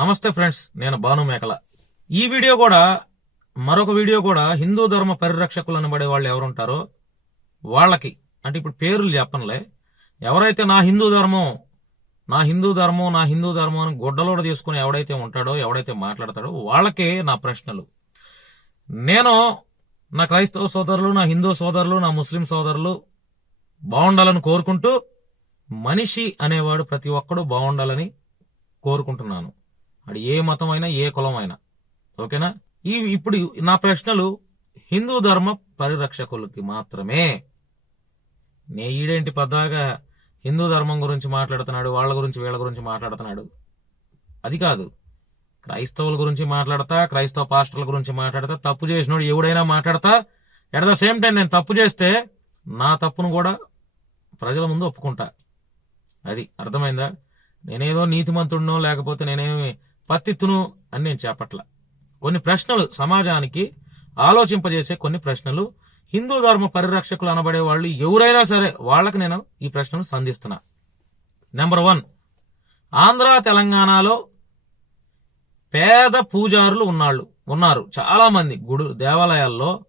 నమస్తే ఫ్రెండ్స్ నేను భాను మేకల. ఈ వీడియో కూడా మరొక వీడియో కూడా హిందూ ధర్మ పరిరక్షకులు అనబడే వాళ్ళు ఎవరుంటారో వాళ్ళకి అంటే ఇప్పుడు పేర్లు చెప్పనులే. ఎవరైతే నా హిందూ ధర్మం నా హిందూ ధర్మం నా హిందూ ధర్మం అని గుడ్డలోడ తీసుకుని ఎవడైతే ఉంటాడో ఎవడైతే మాట్లాడతాడో వాళ్ళకే నా ప్రశ్నలు. నేను నా క్రైస్తవ సోదరులు నా హిందూ సోదరులు నా ముస్లిం సోదరులు బాగుండాలని కోరుకుంటూ మనిషి అనేవాడు ప్రతి ఒక్కడు బాగుండాలని కోరుకుంటున్నాను. అది ఏ మతమైనా ఏ కులమైనా. ఓకేనా? ఈ ఇప్పుడు నా ప్రశ్నలు హిందూ ధర్మ పరిరక్షకులకి మాత్రమే. నే ఈడేంటి పద్దాగా హిందూ ధర్మం గురించి మాట్లాడుతున్నాడు వాళ్ళ గురించి వీళ్ళ గురించి మాట్లాడుతున్నాడు? అది కాదు. క్రైస్తవుల గురించి మాట్లాడతా క్రైస్తవ పాస్టర్ల గురించి మాట్లాడతా తప్పు చేసినోడు ఎవడైనా మాట్లాడతా? ఎట్ ద సేమ్ టైం నేను తప్పు చేస్తే నా తప్పును కూడా ప్రజల ముందు ఒప్పుకుంటా. అది అర్థమైందా? నేనేదో నీతిమంతుడినో లేకపోతే నేనేమి పత్తిత్తును అని నేను చెప్పట్ల కొన్ని ప్రశ్నలు సమాజానికి ఆలోచింపజేసే కొన్ని ప్రశ్నలు హిందూ ధర్మ పరిరక్షకులు అనబడే వాళ్ళు ఎవరైనా సరే వాళ్ళకి నేను ఈ ప్రశ్నలు సంధిస్తున్నా. నెంబర్ వన్ ఆంధ్ర తెలంగాణలో పేద పూజారులు ఉన్నాళ్ళు ఉన్నారు. చాలా మంది గుడు దేవాలయాల్లో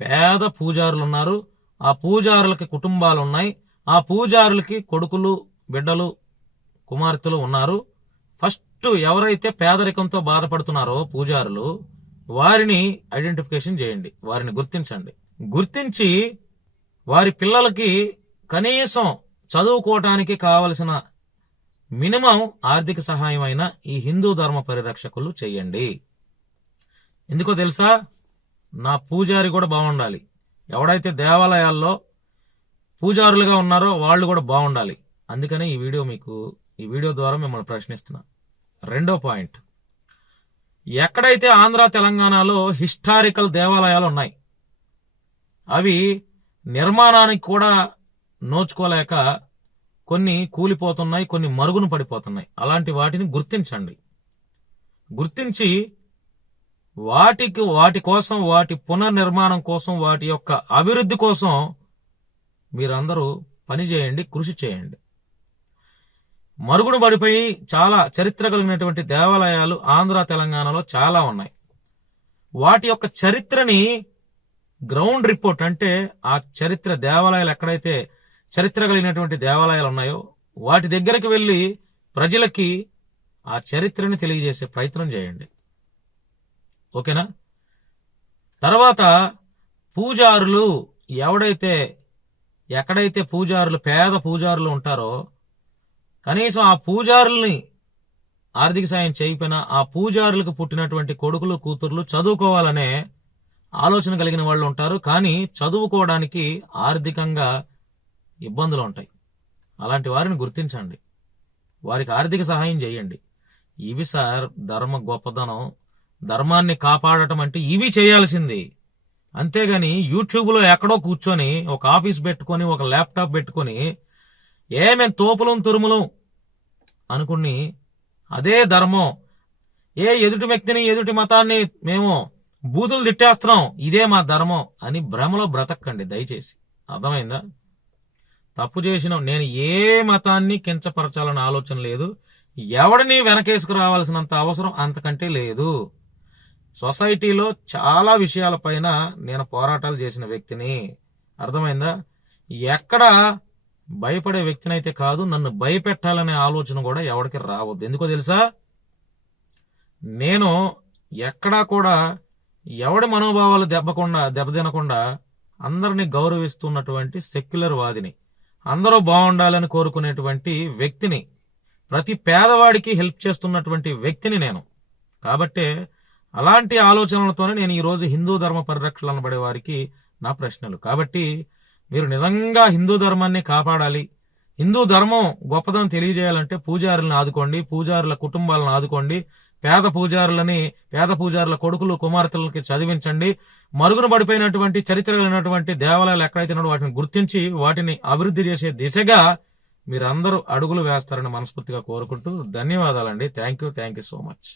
పేద పూజారులు ఉన్నారు. ఆ పూజారులకి కుటుంబాలు ఉన్నాయి. ఆ పూజారులకి కొడుకులు బిడ్డలు కుమార్తెలు ఉన్నారు. ఫస్ట్ ఎవరైతే పేదరికంతో బాధపడుతున్నారో పూజారులు వారిని ఐడెంటిఫికేషన్ చేయండి వారిని గుర్తించండి. గుర్తించి వారి పిల్లలకి కనీసం చదువుకోవటానికి కావలసిన మినిమం ఆర్థిక సహాయం ఈ హిందూ ధర్మ పరిరక్షకులు చేయండి. ఎందుకో తెలుసా? నా పూజారి కూడా బాగుండాలి. ఎవడైతే దేవాలయాల్లో పూజారులుగా ఉన్నారో వాళ్ళు కూడా బాగుండాలి. అందుకనే ఈ వీడియో మీకు ఈ వీడియో ద్వారా మిమ్మల్ని ప్రశ్నిస్తున్నాను రెండో పాయింట్. ఎక్కడైతే ఆంధ్ర తెలంగాణలో హిస్టారికల్ దేవాలయాలు ఉన్నాయి అవి నిర్మాణానికి కూడా నోచుకోలేక కొన్ని కూలిపోతున్నాయి కొన్ని మరుగున పడిపోతున్నాయి. అలాంటి వాటిని గుర్తించండి. గుర్తించి వాటికి వాటి కోసం వాటి పునర్నిర్మాణం కోసం వాటి యొక్క అభివృద్ధి కోసం మీరందరూ పని చేయండి కృషి చేయండి. మరుగున పడిపోయి చాలా చరిత్ర కలిగినటువంటి దేవాలయాలు ఆంధ్ర తెలంగాణలో చాలా ఉన్నాయి. వాటి యొక్క చరిత్రని గ్రౌండ్ రిపోర్ట్ అంటే ఆ చరిత్ర దేవాలయాలు ఎక్కడైతే చరిత్ర కలిగినటువంటి దేవాలయాలు ఉన్నాయో వాటి దగ్గరికి వెళ్ళి ప్రజలకి ఆ చరిత్రని తెలియజేసే ప్రయత్నం చేయండి. ఓకేనా? తర్వాత పూజారులు ఎవడైతే ఎక్కడైతే పూజారులు పేద పూజారులు ఉంటారో కనీసం ఆ పూజారుల్ని ఆర్థిక సాయం చేయకపోయినా ఆ పూజారులకు పుట్టినటువంటి కొడుకులు కూతుర్లు చదువుకోవాలనే ఆలోచన కలిగిన వాళ్ళు ఉంటారు. కానీ చదువుకోవడానికి ఆర్థికంగా ఇబ్బందులు ఉంటాయి. అలాంటి వారిని గుర్తించండి. వారికి ఆర్థిక సహాయం చేయండి. ఇవి సార్ ధర్మ గొప్పదనం. ధర్మాన్ని కాపాడటం అంటే ఇవి చేయాల్సింది. అంతేగాని యూట్యూబ్లో ఎక్కడో కూర్చొని ఒక ఆఫీస్ పెట్టుకొని ఒక ల్యాప్టాప్ పెట్టుకొని ఏమేం తోపులం తురుములం అనుకుని అదే ధర్మం. ఏ ఎదుటి వ్యక్తిని ఎదుటి మతాన్ని మేము బూతులు తిట్టేస్తున్నాం ఇదే మా ధర్మం అని భ్రమలో బ్రతకండి దయచేసి. అర్థమైందా? తప్పు చేసిన నేను ఏ మతాన్ని కించపరచాలని ఆలోచన లేదు. ఎవడిని వెనకేసుకురావాల్సినంత అవసరం అంతకంటే లేదు. సొసైటీలో చాలా విషయాలపైన నేను పోరాటాలు చేసిన వ్యక్తిని. అర్థమైందా? ఎక్కడ భయపడే వ్యక్తినైతే కాదు నన్ను భయపెట్టాలనే ఆలోచన కూడా ఎవరికి రావద్దు. ఎందుకో తెలుసా? నేను ఎక్కడా కూడా ఎవడి మనోభావాలు దెబ్బకుండా దెబ్బతినకుండా అందరిని గౌరవిస్తున్నటువంటి సెక్యులర్ వాదిని అందరూ బాగుండాలని కోరుకునేటువంటి వ్యక్తిని ప్రతి పేదవాడికి హెల్ప్ చేస్తున్నటువంటి వ్యక్తిని నేను. కాబట్టే అలాంటి ఆలోచనలతోనే నేను ఈరోజు హిందూ ధర్మ పరిరక్షణ అనబడే వారికి నా ప్రశ్నలు. కాబట్టి మీరు నిజంగా హిందూ ధర్మాన్ని కాపాడాలి. హిందూ ధర్మం గొప్పదనం తెలియజేయాలంటే పూజారులను ఆదుకోండి పూజారుల కుటుంబాలను ఆదుకోండి పేద పూజారులని పేద పూజారుల కొడుకులు కుమార్తెలకి చదివించండి. మరుగున పడిపోయినటువంటి చరిత్ర కలిగినటువంటి దేవాలయాలు ఎక్కడైతే ఉన్నాడో వాటిని గుర్తించి వాటిని అభివృద్ధి చేసే దిశగా మీరందరూ అడుగులు వేస్తారని మనస్ఫూర్తిగా కోరుకుంటూ ధన్యవాదాలండి. Thank you thank you so much